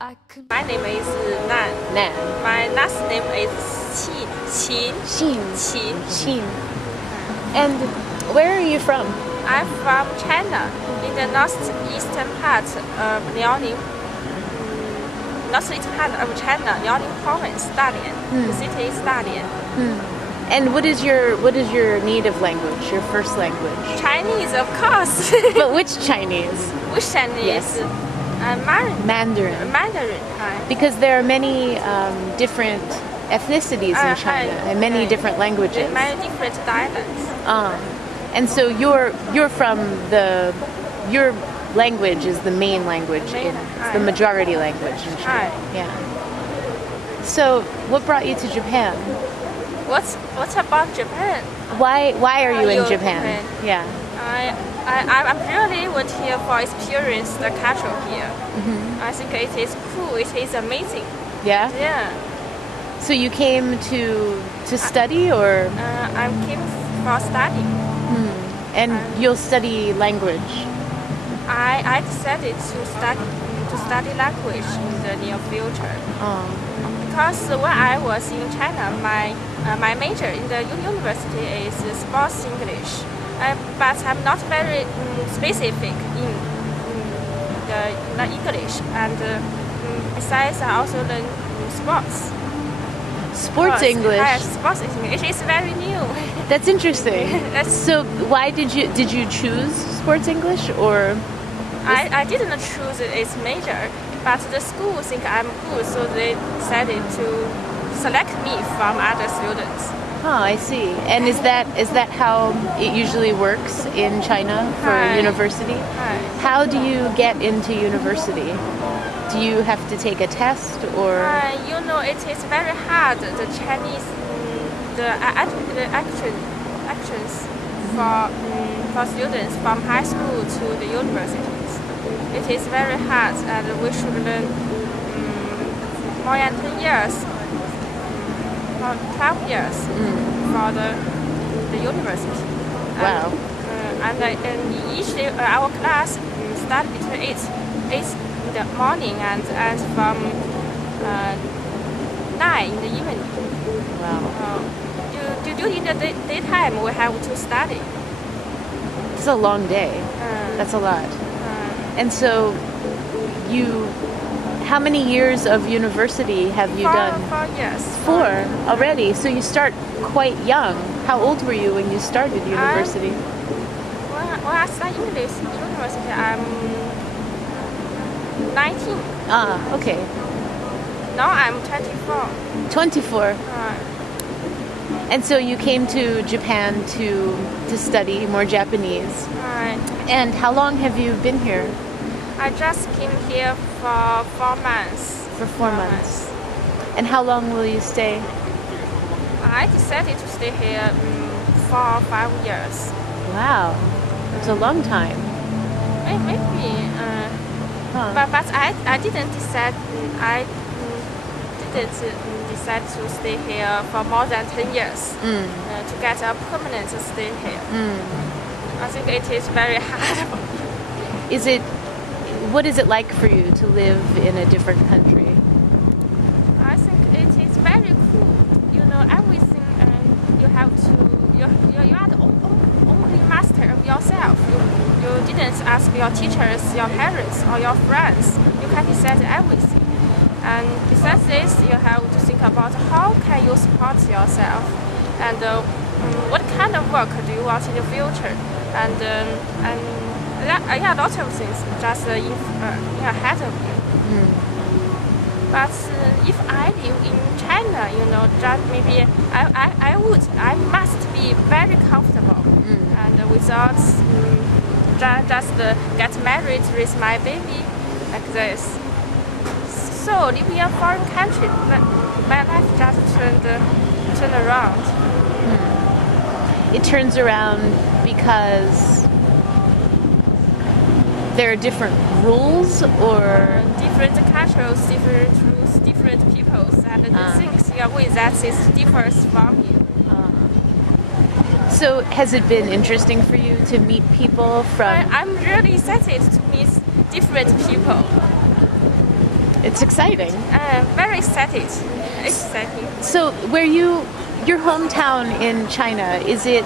My name is Nan. Nan. My last name is Qin. Xin. And where are you from? I'm from China, in the northeastern part of Liaoning. Northeast part of China, Liaoning province, Dalian. The city is Dalian. And what is your native language, your first language? Chinese, of course. But which Chinese? Which Chinese? Yes. Mandarin. Mandarin. Hi. Because there are many different ethnicities in China and many different languages. Many different dialects. And so you're from your language is the main language, it's the majority language in China. Yeah. So what brought you to Japan? What's about Japan? Why are you in Japan? Yeah. I really want here for experience the culture here. I think it is cool. It is amazing. Yeah. Yeah. So you came to study, or? I came for study. And you'll study language. I decided to study language in the near future. Because when I was in China, my major in the university is sports English. But I'm not very specific in the English, and besides I also learn sports. Sports English. Yes, sports English. It is very new. That's interesting. So why did you choose sports English, or? I didn't choose its major, but the school think I'm good, so they decided to select me from other students. Oh, I see. And is that how it usually works in China for university? How do you get into university? Do you have to take a test, or? It is very hard. The Chinese, the actions for students from high school to the universities. It is very hard, and we should learn more than 10 years, or 12 years for the university. Wow. And each day, our class start between 8 in the morning and from 9 in the evening. Wow. During the daytime, we have to study. It's a long day. That's a lot. And so, how many years of university have you done? 4 years. 4 already. So you start quite young. How old were you when you started university? When I started English university, I'm 19. Okay. Now I'm 24. 24. And so you came to Japan to study more Japanese. And how long have you been here? I just came here for 4 months. For 4 months. And how long will you stay? I decided to stay here for 5 years. Wow, that's a long time. Maybe. But I didn't decide. I didn't decide to stay here for more than 10 years to get a permanent stay here. I think it is very hard. What is it like for you to live in a different country? I think it is very cool. Everything you have to. You are the only master of yourself. You didn't ask your teachers, your parents, or your friends. You can decide everything. And besides this, you have to think about how can you support yourself, and what kind of work do you want in the future, and lots of things just ahead of you. But if I live in China, just maybe I must be very comfortable, and without just get married with my baby like this. So living in a foreign country, my life just turned around. It turns around because there are different rules, or different cultures, different rules, different peoples, and the things in a way that differs from you. So has it been interesting for you to meet people from? I'm really excited to meet different people. It's exciting. Very excited. Exciting. So, your hometown in China, is it,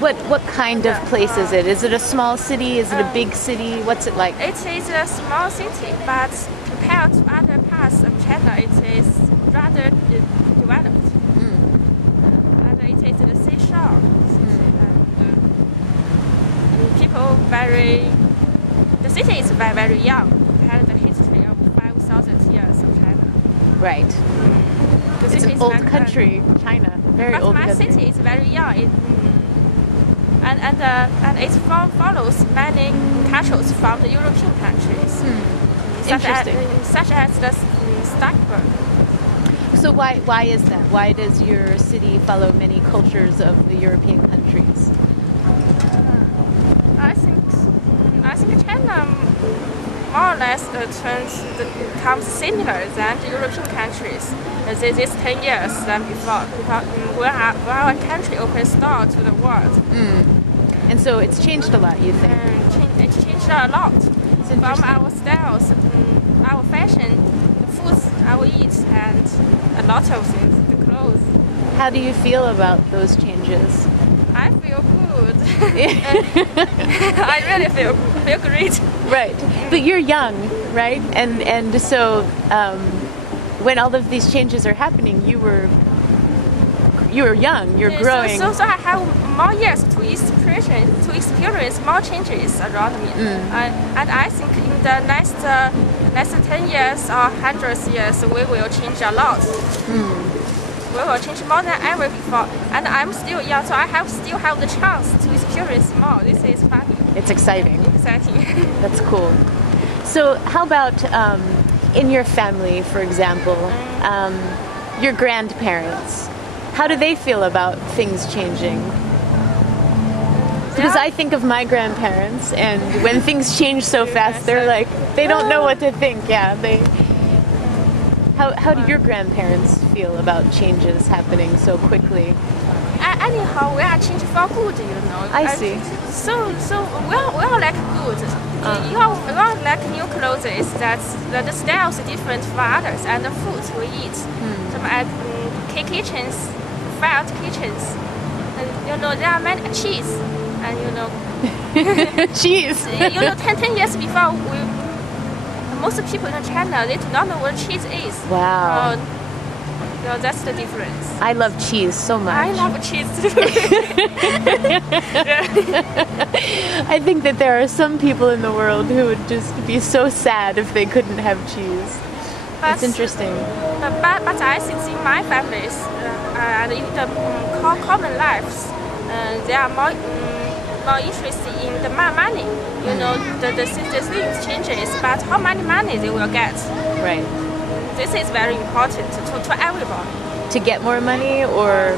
what kind of place is it? Is it a small city? Is it a big city? What's it like? It is a small city, but compared to other parts of China, it is rather developed. And it is the seashore. And people the city is very, very young compared to the history of 5,000 years of China. Right. It's an old country, China. Very but old my country. city is very young. And it follows many cultures from the European countries, such as the Starkburg. So why is that? Why does your city follow many cultures of the European countries? I think China more or less becomes similar than the European countries. This 10 years than before, when our country opened door to the world. And so it's changed a lot, you think? It's changed a lot. From our styles, our fashion, the foods I will eat, and a lot of things, the clothes. How do you feel about those changes? I feel good. I really feel great. Right, but you're young, right? And so when all of these changes are happening, you were young. You're growing. So I have more years to experience more changes around me. And I think in the next 10 years or 100 years, we will change a lot. We will change more than ever before. And I'm still young, so I still have the chance to experience more. This is funny. It's exciting. Exciting. That's cool. So how about in your family, for example, your grandparents? How do they feel about things changing? Because I think of my grandparents, and when things change so fast, they're like, they don't know what to think. Yeah, How do your grandparents feel about changes happening so quickly? Anyhow, we are changing for good, I see. So we are like good. You are like new clothes. That the styles are different from others, and the foods we eat. Some kitchens, felt kitchens, and there are many cheese, and cheese. 10 years before most people in China, they do not know what cheese is. Wow. That's the difference. I love cheese so much. I love cheese too. I think that there are some people in the world who would just be so sad if they couldn't have cheese. It's interesting. But I think in my families and in the common lives, they are more interested in the money. The things changes, but how much money they will get. Right. This is very important to everyone. To get more money, or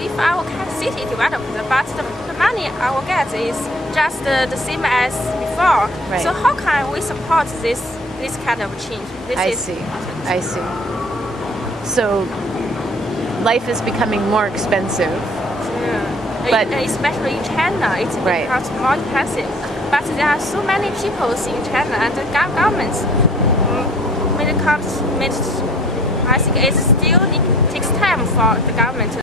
if our city develops, but the money I will get is just the same as before. Right. So how can we support this kind of change? I see. So life is becoming more expensive. But especially in China, it becomes more expensive. But there are so many people in China, and the government, I think it still takes time for the government to